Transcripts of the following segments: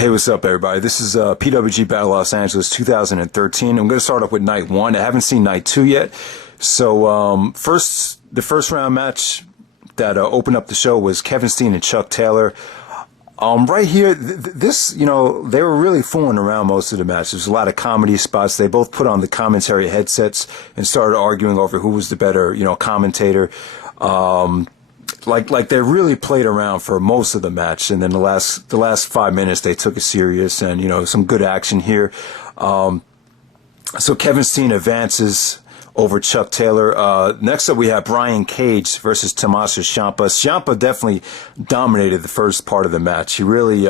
Hey, what's up, everybody? This is PWG Battle Los Angeles 2013. I'm going to start off with night one. I haven't seen night two yet. So the first round match that opened up the show was Kevin Steen and Chuck Taylor. Right here, they were really fooling around most of the match. There's a lot of comedy spots. They both put on the commentary headsets and started arguing over who was the better, commentator. Like they really played around for most of the match, and then the last 5 minutes they took it serious, and some good action here. So Kevin Steen advances over Chuck Taylor. Next up we have Brian Cage versus Tommaso Ciampa. Ciampa definitely dominated the first part of the match. He really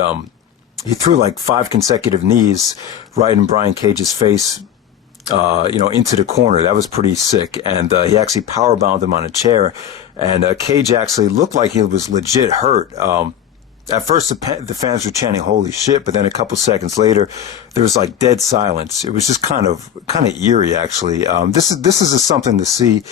he threw like 5 consecutive knees right in Brian Cage's face. Into the corner. That was pretty sick. And he actually powerbombed him on a chair. And Cage actually looked like he was legit hurt. At first, the fans were chanting "Holy shit!" But then a couple seconds later, there was like dead silence. It was just kind of eerie, actually. This is something to see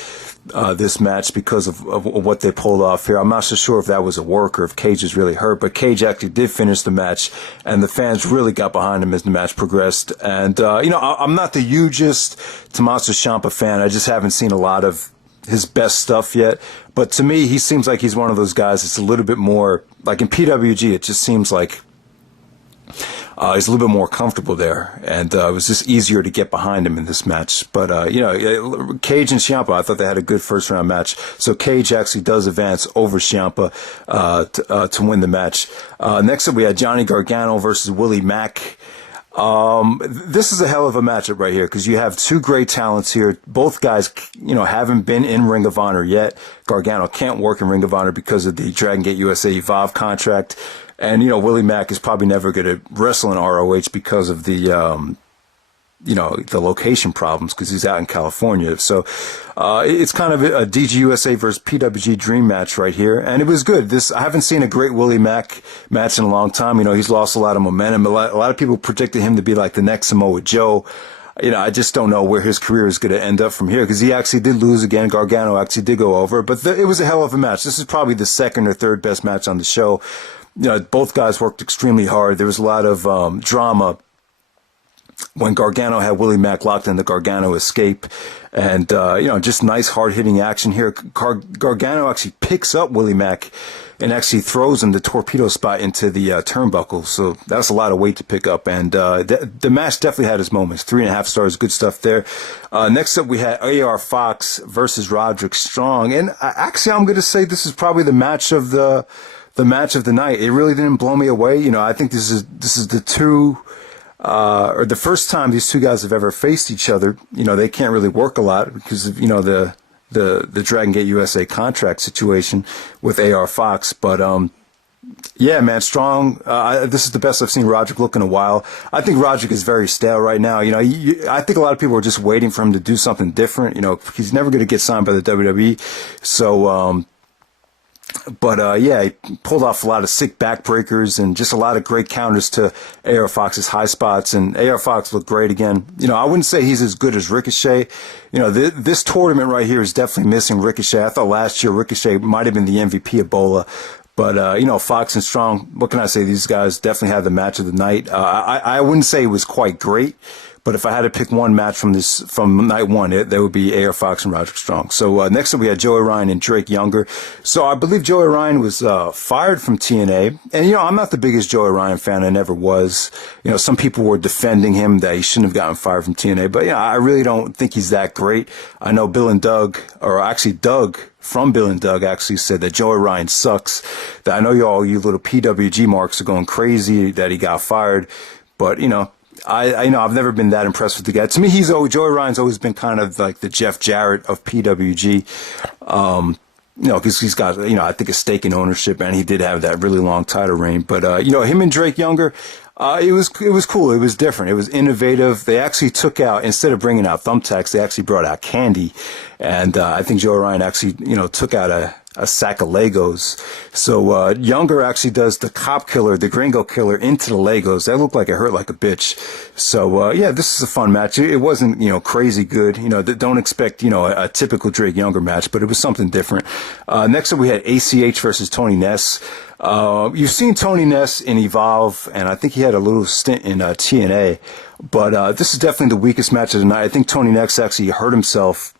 this match because of what they pulled off here. I'm not so sure if that was a work or if Cage is really hurt, but Cage actually did finish the match, and the fans really got behind him as the match progressed. And I'm not the hugest Tommaso Ciampa fan. I just haven't seen a lot of his best stuff yet. But to me, he seems like he's one of those guys that's a little bit more, like in PWG, it just seems like he's a little bit more comfortable there, and it was just easier to get behind him in this match. But, Cage and Ciampa, I thought they had a good first round match. So Cage actually does advance over Ciampa to win the match. Next up, we had Johnny Gargano versus Willie Mack. This is a hell of a matchup right here because you have two great talents here. Both guys, haven't been in Ring of Honor yet. Gargano can't work in Ring of Honor because of the Dragon Gate USA Evolve contract. And, Willie Mack is probably never going to wrestle in ROH because of the location problems because he's out in California. So it's kind of a DGUSA versus PWG dream match right here. And it was good. I haven't seen a great Willie Mack match in a long time. He's lost a lot of momentum. A lot of people predicted him to be like the next Samoa Joe. I just don't know where his career is going to end up from here because he actually did lose again. Gargano actually did go over. But it was a hell of a match. This is probably the second or third best match on the show. Both guys worked extremely hard. There was a lot of drama when Gargano had Willie Mack locked in the Gargano escape. And, just nice hard-hitting action here. Gargano actually picks up Willie Mack and actually throws him the torpedo spot into the turnbuckle. So that's a lot of weight to pick up. And the match definitely had its moments. 3.5 stars, good stuff there. Next up, we had AR Fox versus Roderick Strong. And actually, I'm going to say this is probably the match of the match of the night. It really didn't blow me away. I think this is the two, or the first time these two guys have ever faced each other. They can't really work a lot because of, the Dragon Gate USA contract situation with AR Fox. But, yeah, man, Strong. This is the best I've seen Roderick look in a while. I think Roderick is very stale right now. I think a lot of people are just waiting for him to do something different. He's never going to get signed by the WWE. So, he pulled off a lot of sick backbreakers and just a lot of great counters to AR Fox's high spots. And AR Fox looked great again. I wouldn't say he's as good as Ricochet. This tournament right here is definitely missing Ricochet. I thought last year Ricochet might have been the MVP of Bola. But, Fox and Strong, what can I say? These guys definitely had the match of the night. I wouldn't say it was quite great. But if I had to pick one match from night one, that would be AR Fox and Roderick Strong. So next up we had Joey Ryan and Drake Younger. So I believe Joey Ryan was fired from TNA. And, I'm not the biggest Joey Ryan fan. I never was. Some people were defending him that he shouldn't have gotten fired from TNA. But, I really don't think he's that great. I know Bill and Doug, or actually Doug from Bill and Doug actually said that Joey Ryan sucks. That I know you little PWG marks are going crazy that he got fired. But, I've never been that impressed with the guy. To me, Joey Ryan's always been kind of like the Jeff Jarrett of PWG. Because he's got, I think a stake in ownership, and he did have that really long title reign. But, him and Drake Younger, it was cool. It was different. It was innovative. They actually took out, instead of bringing out thumbtacks, they actually brought out candy. And, I think Joey Ryan actually, took out a sack of Legos. So, Younger actually does the cop killer, the gringo killer into the Legos. That looked like it hurt like a bitch. So, this is a fun match. It wasn't, crazy good. Don't expect, a typical Drake Younger match, but it was something different. Next up we had ACH versus Tony Nese. You've seen Tony Nese in Evolve, and I think he had a little stint in TNA, but this is definitely the weakest match of the night. I think Tony Nese actually hurt himself.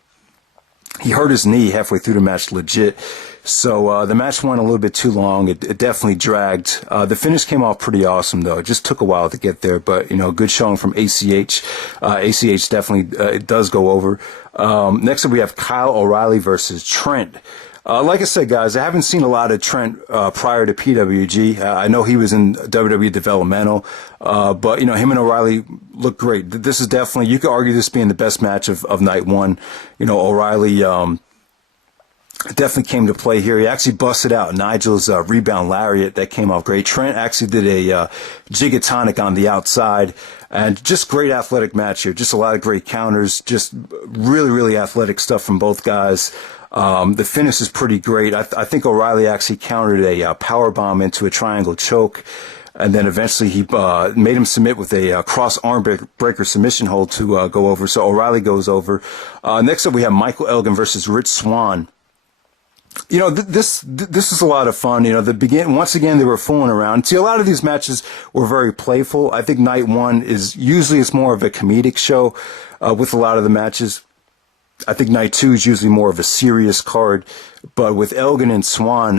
He hurt his knee halfway through the match legit. So the match went a little bit too long. It definitely dragged. The finish came off pretty awesome, though. It just took a while to get there, but, you know, good showing from ACH. ACH definitely it does go over. Next up, we have Kyle O'Reilly versus Trent. Like I said, guys, I haven't seen a lot of Trent prior to PWG. I know he was in WWE Developmental, but, you know, him and O'Reilly look great. This is definitely, you could argue this being the best match of night one. You know, O'Reilly definitely came to play here. He actually busted out Nigel's rebound lariat. That came off great. Trent actually did a gigatonic on the outside. And just great athletic match here. Just a lot of great counters. Just really, really athletic stuff from both guys. The finish is pretty great. I think O'Reilly actually countered a power bomb into a triangle choke. And then eventually he made him submit with a cross arm breaker submission hold to go over. So O'Reilly goes over. Next up, we have Michael Elgin versus Rich Swann. You know, this is a lot of fun. You know, once again, they were fooling around. See, a lot of these matches were very playful. I think night one is usually it's more of a comedic show with a lot of the matches. I think night two is usually more of a serious card. But with Elgin and Swann,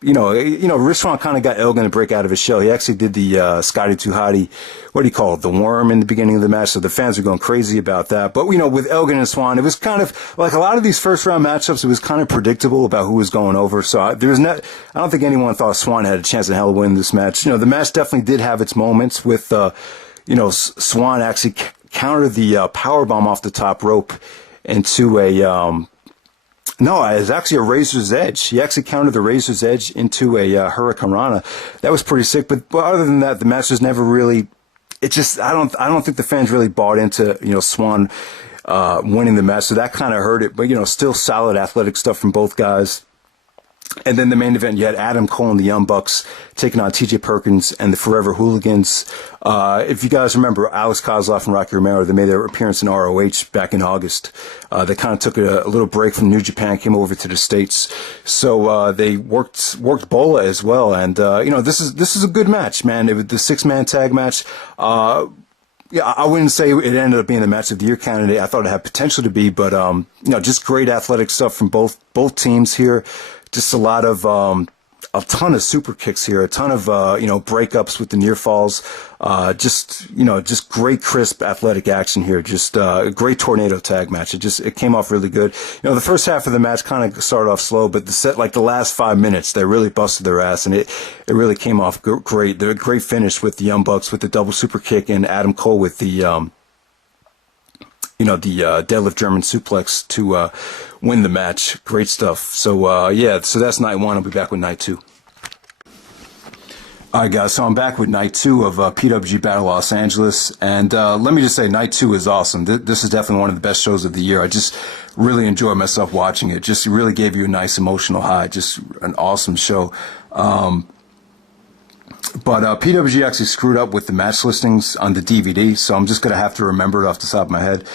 you know, Rich Swann kind of got Elgin to break out of his shell. He actually did the Scotty 2 Hotty, what do you call it, the worm in the beginning of the match. So the fans were going crazy about that. But, you know, with Elgin and Swann, it was kind of like a lot of these first round matchups, it was kind of predictable about who was going over. So I don't think anyone thought Swann had a chance in hell of winning this match. You know, the match definitely did have its moments with, you know, Swann actually countered the powerbomb off the top rope into a, no, it was actually a Razor's Edge. He actually countered the Razor's Edge into a Hurricane Rana. That was pretty sick. But other than that, the match was never really. It just I don't think the fans really bought into, you know, Swann winning the match. So that kind of hurt it. But, you know, still solid athletic stuff from both guys. And then the main event, you had Adam Cole and the Young Bucks taking on TJ Perkins and the Forever Hooligans. If you guys remember, Alex Koslov and Rocky Romero, they made their appearance in ROH back in August. They kind of took a little break from New Japan, came over to the States. So they worked Bola as well. And, you know, this is a good match, man. It was the 6-man tag match. Yeah, I wouldn't say it ended up being the match of the year candidate. I thought it had potential to be, but, you know, just great athletic stuff from both teams here. Just a lot of, a ton of super kicks here, a ton of, you know, breakups with the near falls. Just, you know, just great crisp athletic action here. Just, a great tornado tag match. It came off really good. You know, the first half of the match kind of started off slow, but the last 5 minutes, they really busted their ass, and it really came off great. They're a great finish with the Young Bucks with the double super kick and Adam Cole with the, you know, the deadlift German suplex to win the match. Great stuff. So, yeah, so that's night one. I'll be back with night two. All right, guys, so I'm back with night two of PWG Battle Los Angeles. And let me just say, night two is awesome. This is definitely one of the best shows of the year. I just really enjoyed myself watching it. Just really gave you a nice emotional high. Just an awesome show. But PWG actually screwed up with the match listings on the DVD, so I'm just going to have to remember it off the top of my head.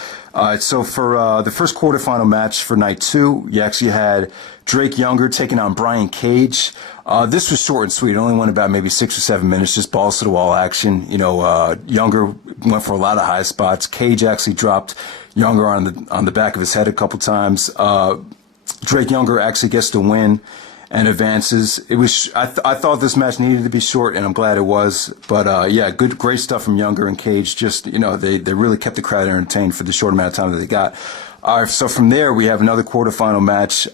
So for the first quarterfinal match for night two, you actually had Drake Younger taking on Brian Cage. This was short and sweet. It only went about maybe 6 or 7 minutes, just balls to the wall action. You know, Younger went for a lot of high spots. Cage actually dropped Younger on the back of his head a couple times. Drake Younger actually gets the win and advances. It was. I thought this match needed to be short, and I'm glad it was. But yeah, great stuff from Younger and Cage. Just, you know, they really kept the crowd entertained for the short amount of time that they got. So from there, we have another quarterfinal match,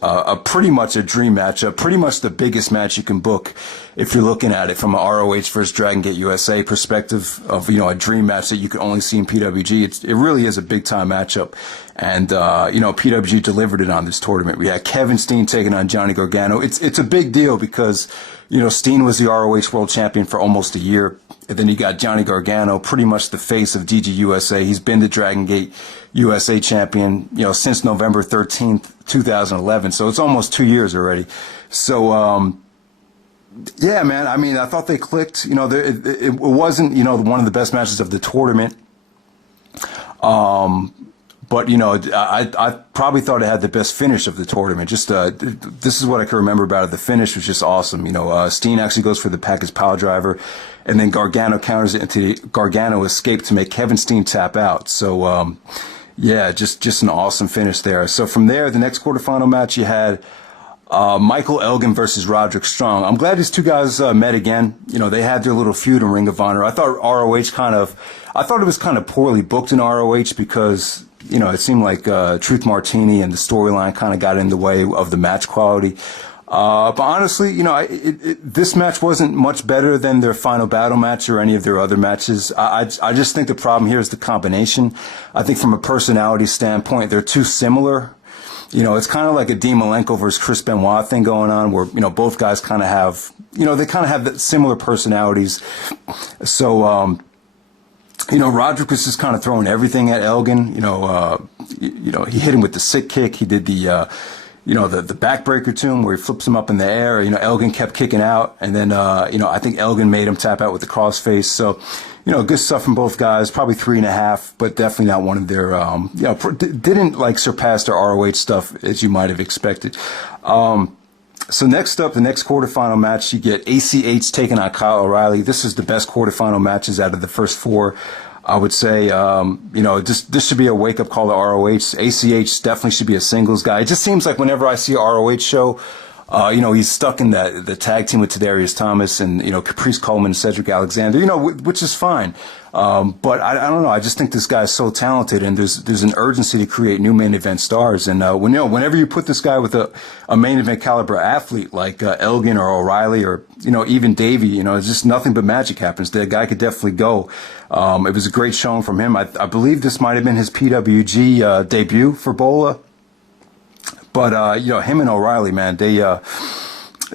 pretty much a dream matchup, pretty much the biggest match you can book if you're looking at it from an ROH versus Dragon Gate USA perspective of, you know, a dream match that you can only see in PWG. It really is a big time matchup. And, you know, PWG delivered it on this tournament. We had Kevin Steen taking on Johnny Gargano. It's a big deal because, you know, Steen was the ROH World Champion for almost a year. And then you got Johnny Gargano, pretty much the face of DGUSA. He's been the Dragon Gate USA champion, you know, since November 13th, 2011. So it's almost 2 years already. So, yeah, man, I mean, I thought they clicked. You know, it wasn't, you know, one of the best matches of the tournament. But, I probably thought it had the best finish of the tournament. Just, this is what I can remember about it. The finish was just awesome. Steen actually goes for the package power driver, and then Gargano counters it into Gargano escape to make Kevin Steen tap out. So, yeah, just an awesome finish there. So from there, the next quarterfinal match, you had Michael Elgin versus Roderick Strong. I'm glad these two guys met again. They had their little feud in Ring of Honor. I thought it was kind of poorly booked in ROH because, it seemed like Truth Martini and the storyline kind of got in the way of the match quality. But honestly, this match wasn't much better than their Final Battle match or any of their other matches. I just think the problem here is the combination. I think from a personality standpoint, they're too similar. It's kind of like a Dean Malenko versus Chris Benoit thing going on where, both guys kind of have, they kind of have similar personalities. So, Roderick was just kind of throwing everything at Elgin. He hit him with the sick kick. He did the backbreaker to him where he flips him up in the air. Elgin kept kicking out. And then, I think Elgin made him tap out with the crossface. So, good stuff from both guys, probably 3.5, but definitely not one of their, didn't surpass their ROH stuff as you might have expected. So next up, the next quarterfinal match, you get ACH taking on Kyle O'Reilly. This is the best quarterfinal matches out of the first four. I would say, this should be a wake-up call to ROH. ACH definitely should be a singles guy. It just seems like whenever I see a ROH show, he's stuck in the tag team with Tadarius Thomas and, Caprice Coleman and Cedric Alexander, which is fine. But I don't know. I just think this guy is so talented and there's an urgency to create new main event stars. And, whenever you put this guy with a main event caliber athlete like, Elgin or O'Reilly or, even Davey, it's just nothing but magic happens. The guy could definitely go. It was a great showing from him. I believe this might have been his PWG, debut for Bola. But, him and O'Reilly, man, they,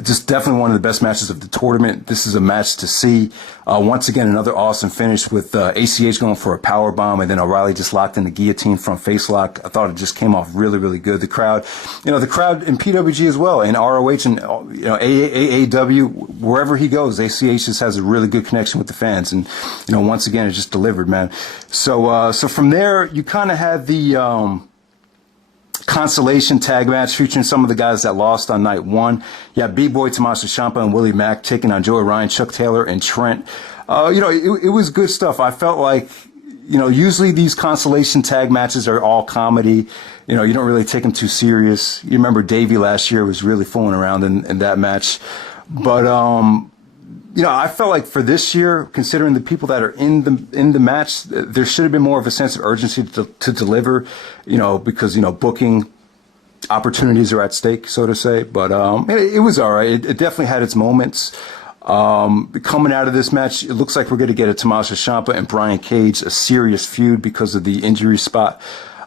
just definitely one of the best matches of the tournament. This is a match to see. Once again, another awesome finish with, ACH going for a power bomb and then O'Reilly just locked in the guillotine front face lock. I thought it just came off really, really good. The crowd in PWG as well, in ROH and, AAW, wherever he goes, ACH just has a really good connection with the fans. And, once again, it just delivered, man. So from there, you kind of had the, consolation tag match featuring some of the guys that lost on night one. Yeah, B-Boy, Tommaso Ciampa, and Willie Mack taking on Joey Ryan, Chuck Taylor, and Trent. It was good stuff. I felt like, usually these consolation tag matches are all comedy. You don't really take them too serious. You remember Davey last year was really fooling around in that match. But, I felt like for this year, considering the people that are in the match, there should have been more of a sense of urgency to deliver, because, booking opportunities are at stake, so to say. But it was all right. It definitely had its moments. Coming out of this match, it looks like we're going to get a Tommaso Ciampa and Brian Cage, a serious feud because of the injury spot.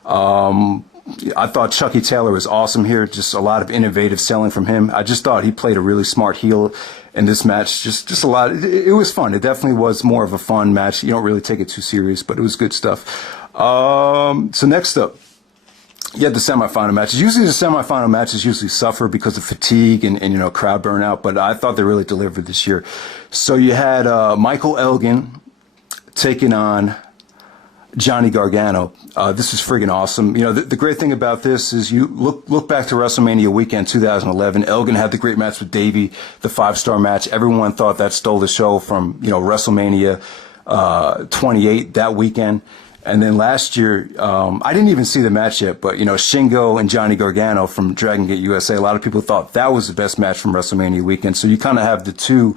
I thought Chucky Taylor was awesome here. Just a lot of innovative selling from him. I just thought he played a really smart heel in this match. Just a lot. It was fun. It definitely was more of a fun match. You don't really take it too serious, but it was good stuff. So next up, you had the semifinal matches. Usually the semifinal matches usually suffer because of fatigue and crowd burnout, but I thought they really delivered this year. So you had Michael Elgin taking on Johnny Gargano. This was friggin' awesome. The great thing about this is you look back to WrestleMania weekend 2011. Elgin had the great match with Davey, the 5-star match. Everyone thought that stole the show from, WrestleMania 28 that weekend. And then last year, I didn't even see the match yet, but, Shingo and Johnny Gargano from Dragon Gate USA, a lot of people thought that was the best match from WrestleMania weekend. So you kind of have the two,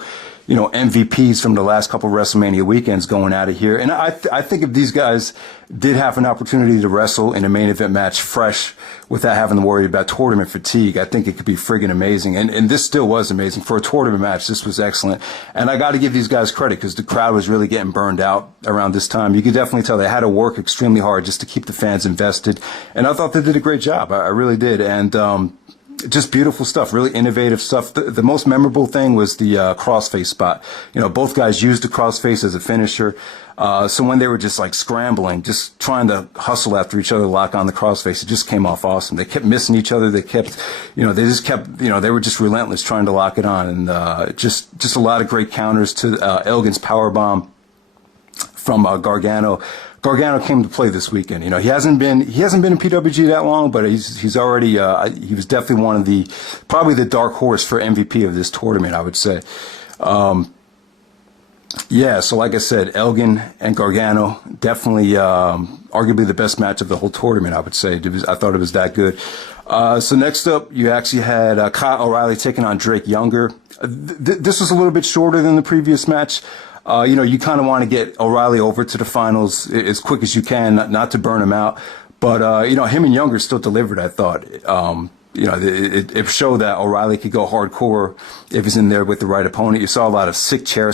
MVPs from the last couple of WrestleMania weekends going out of here. And I think if these guys did have an opportunity to wrestle in a main event match fresh without having to worry about tournament fatigue, I think it could be friggin' amazing. And this still was amazing. For a tournament match, this was excellent. And I got to give these guys credit because the crowd was really getting burned out around this time. You could definitely tell they had to work extremely hard just to keep the fans invested. And I thought they did a great job. I really did. And, just beautiful stuff, really innovative stuff. The most memorable thing was the crossface spot. Both guys used the crossface as a finisher. So when they were just scrambling, just trying to hustle after each other, lock on the crossface, it just came off awesome. They kept missing each other. They kept, they were just relentless trying to lock it on. And just a lot of great counters to Elgin's powerbomb from Gargano. Gargano came to play this weekend. He hasn't been in PWG that long, but he's already he was definitely one of probably the dark horse for MVP of this tournament, I would say. Yeah, so like I said, Elgin and Gargano, definitely arguably the best match of the whole tournament, I would say. I thought it was that good. So next up, you actually had Kyle O'Reilly taking on Drake Younger. This was a little bit shorter than the previous match. You kind of want to get O'Reilly over to the finals as quick as you can, not to burn him out. But, him and Younger still delivered, I thought. It showed that O'Reilly could go hardcore if he's in there with the right opponent. You saw a lot of sick chair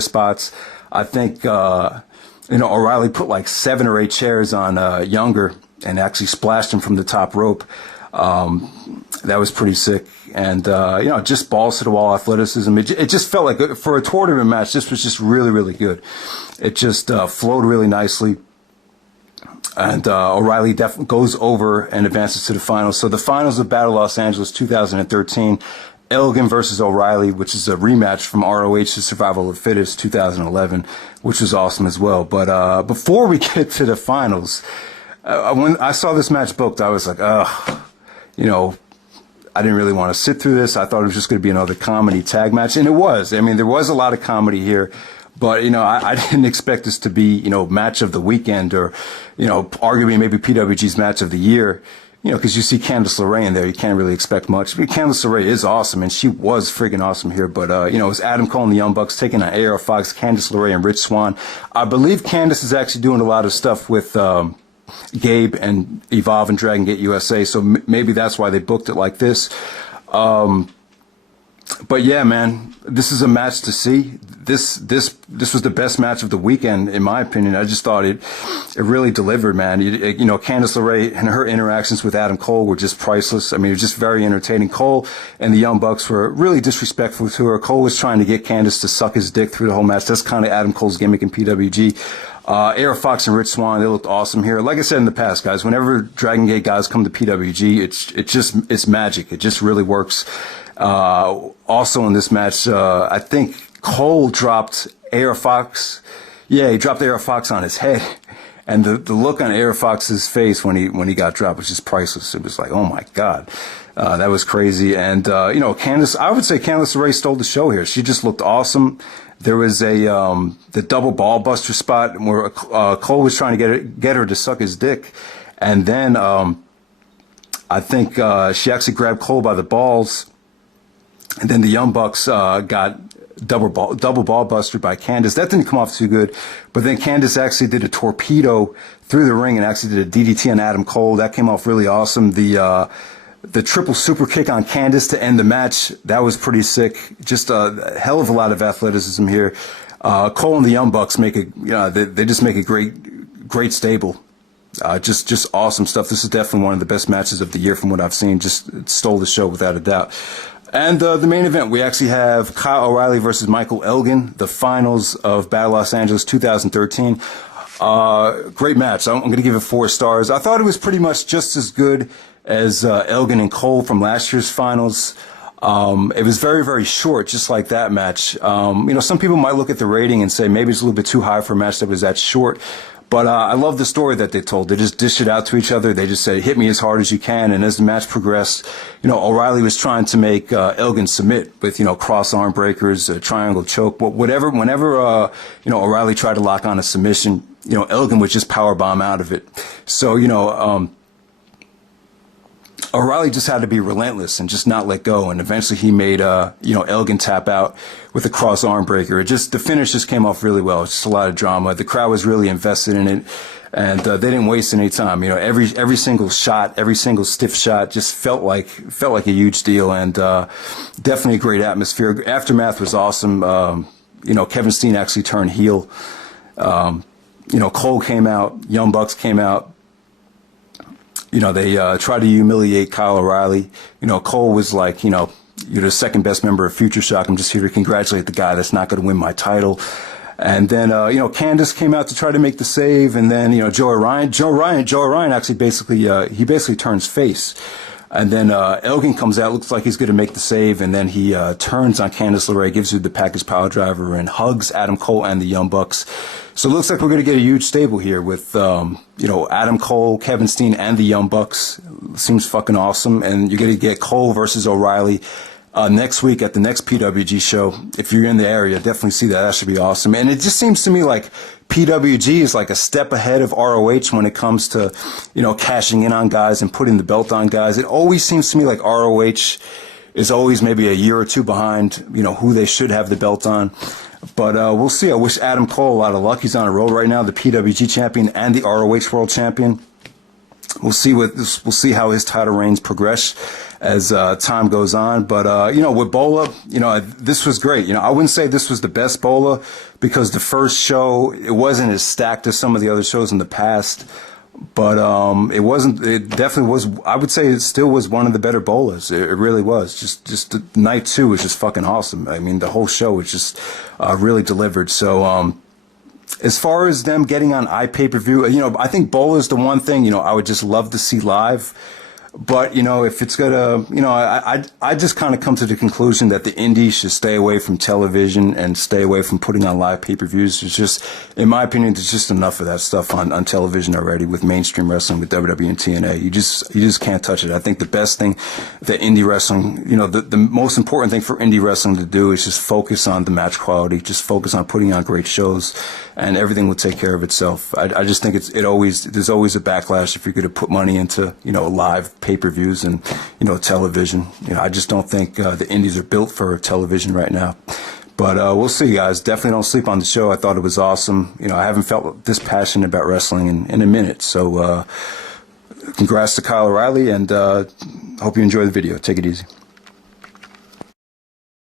spots. I think, O'Reilly put like 7 or 8 chairs on Younger and actually splashed him from the top rope. That was pretty sick. And, just balls to the wall athleticism. It just felt like for a tournament match, this was just really, really good. It just flowed really nicely. And O'Reilly definitely goes over and advances to the finals. So the finals of Battle Los Angeles 2013, Elgin versus O'Reilly, which is a rematch from ROH to Survival of the Fittest 2011, which was awesome as well. But before we get to the finals, when I saw this match booked, I was like, I didn't really want to sit through this. I thought it was just going to be another comedy tag match, and it was. I mean, there was a lot of comedy here, but, I didn't expect this to be, match of the weekend or, arguably maybe PWG's match of the year, because you see Candice LeRae in there. You can't really expect much. But Candice LeRae is awesome, and she was friggin' awesome here. But, it was Adam Cole and the Young Bucks taking on AR Fox, Candice LeRae, and Rich Swann. I believe Candice is actually doing a lot of stuff with Gabe and Evolve and Dragon Gate USA, so maybe that's why they booked it like this. But yeah, man, this is a match to see. This was the best match of the weekend, in my opinion. I just thought it really delivered, man. Candice LeRae and her interactions with Adam Cole were just priceless. I mean, it was just very entertaining. Cole and the Young Bucks were really disrespectful to her. Cole was trying to get Candice to suck his dick through the whole match. That's kind of Adam Cole's gimmick in PWG. AR Fox and Rich Swann, they looked awesome here. Like I said in the past, guys, whenever Dragon Gate guys come to PWG, it's magic. It just really works. Also in this match, I think Cole dropped AR Fox. Yeah, he dropped AR Fox on his head. And the look on AR Fox's face when he got dropped was just priceless. It was like, oh my God. That was crazy. And, Candice, I would say Candice LeRae stole the show here. She just looked awesome. There was the double ball buster spot where Cole was trying to get her to suck his dick. And then, I think, she actually grabbed Cole by the balls. And then the Young Bucks, got double ball buster by Candice. That didn't come off too good. But then Candice actually did a torpedo through the ring and actually did a DDT on Adam Cole. That came off really awesome. The triple super kick on Candice to end the match, that was pretty sick. Just a hell of a lot of athleticism here. Cole and the Young Bucks they just make a great stable. Just awesome stuff. This is definitely one of the best matches of the year from what I've seen. Just stole the show without a doubt. And the main event, we actually have Kyle O'Reilly versus Michael Elgin, the finals of Battle Los Angeles 2013. Great match. I'm going to give it 4 stars. I thought it was pretty much just as good as Elgin and Cole from last year's finals. It was very, very short, just like that match. Some people might look at the rating and say maybe it's a little bit too high for a match that was that short. But I love the story that they told. They just dished it out to each other. They just said, hit me as hard as you can. And as the match progressed, O'Reilly was trying to make Elgin submit with, cross arm breakers, a triangle choke, whatever. Whenever, O'Reilly tried to lock on a submission, Elgin would just power bomb out of it. So, O'Reilly just had to be relentless and just not let go. And eventually he made, Elgin tap out with a cross arm breaker. The finish just came off really well. It's just a lot of drama. The crowd was really invested in it. And, they didn't waste any time. Every single shot, every single stiff shot just felt like a huge deal. And, definitely a great atmosphere. Aftermath was awesome. Kevin Steen actually turned heel. Cole came out, Young Bucks came out. They tried to humiliate Kyle O'Reilly. Cole was like, you're the second best member of Future Shock. I'm just here to congratulate the guy that's not going to win my title. And then, Candice came out to try to make the save. And then, Joe Ryan actually basically turns face. And then, Elgin comes out, looks like he's going to make the save. And then he, turns on Candice LeRae, gives her the package power driver and hugs Adam Cole and the Young Bucks. So it looks like we're going to get a huge stable here with, you know, Adam Cole, Kevin Steen, and the Young Bucks. Seems fucking awesome. And you're going to get Cole versus O'Reilly next week at the next PWG show. If you're in the area, definitely see that. That should be awesome. And it just seems to me like PWG is like a step ahead of ROH when it comes to, you know, cashing in on guys and putting the belt on guys. It always seems to me like ROH is always maybe a year or two behind, you know, who they should have the belt on. But we'll see. I wish Adam Cole a lot of luck. He's on a roll right now, the PWG champion and the ROH world champion. We'll see how his title reigns progress as time goes on. But you know, with Bola, you know, this was great. You know, I wouldn't say this was the best Bola because the first show, it wasn't as stacked as some of the other shows in the past. But it wasn't. It definitely was. I would say it still was one of the better Bolas. It really was. Just night 2 was just fucking awesome. I mean, the whole show was just really delivered. So as far as them getting on iPay-per-view, you know, I think Bola is the one thing, you know, I would just love to see live. But, you know, if it's gonna, you know, I just kind of come to the conclusion that the indies should stay away from television and stay away from putting on live pay-per-views. It's just, in my opinion, there's just enough of that stuff on television already with mainstream wrestling, with WWE and TNA. You just can't touch it. I think the best thing that indie wrestling, you know, the most important thing for indie wrestling to do is just focus on the match quality, just focus on putting on great shows, and everything will take care of itself. I just think there's always a backlash if you're going to put money into, you know, live pay-per-views and, you know, television. You know, I just don't think the indies are built for television right now. But we'll see, guys. Definitely don't sleep on the show. I thought it was awesome. You know, I haven't felt this passionate about wrestling in a minute. So congrats to Kyle O'Reilly, and hope you enjoy the video. Take it easy.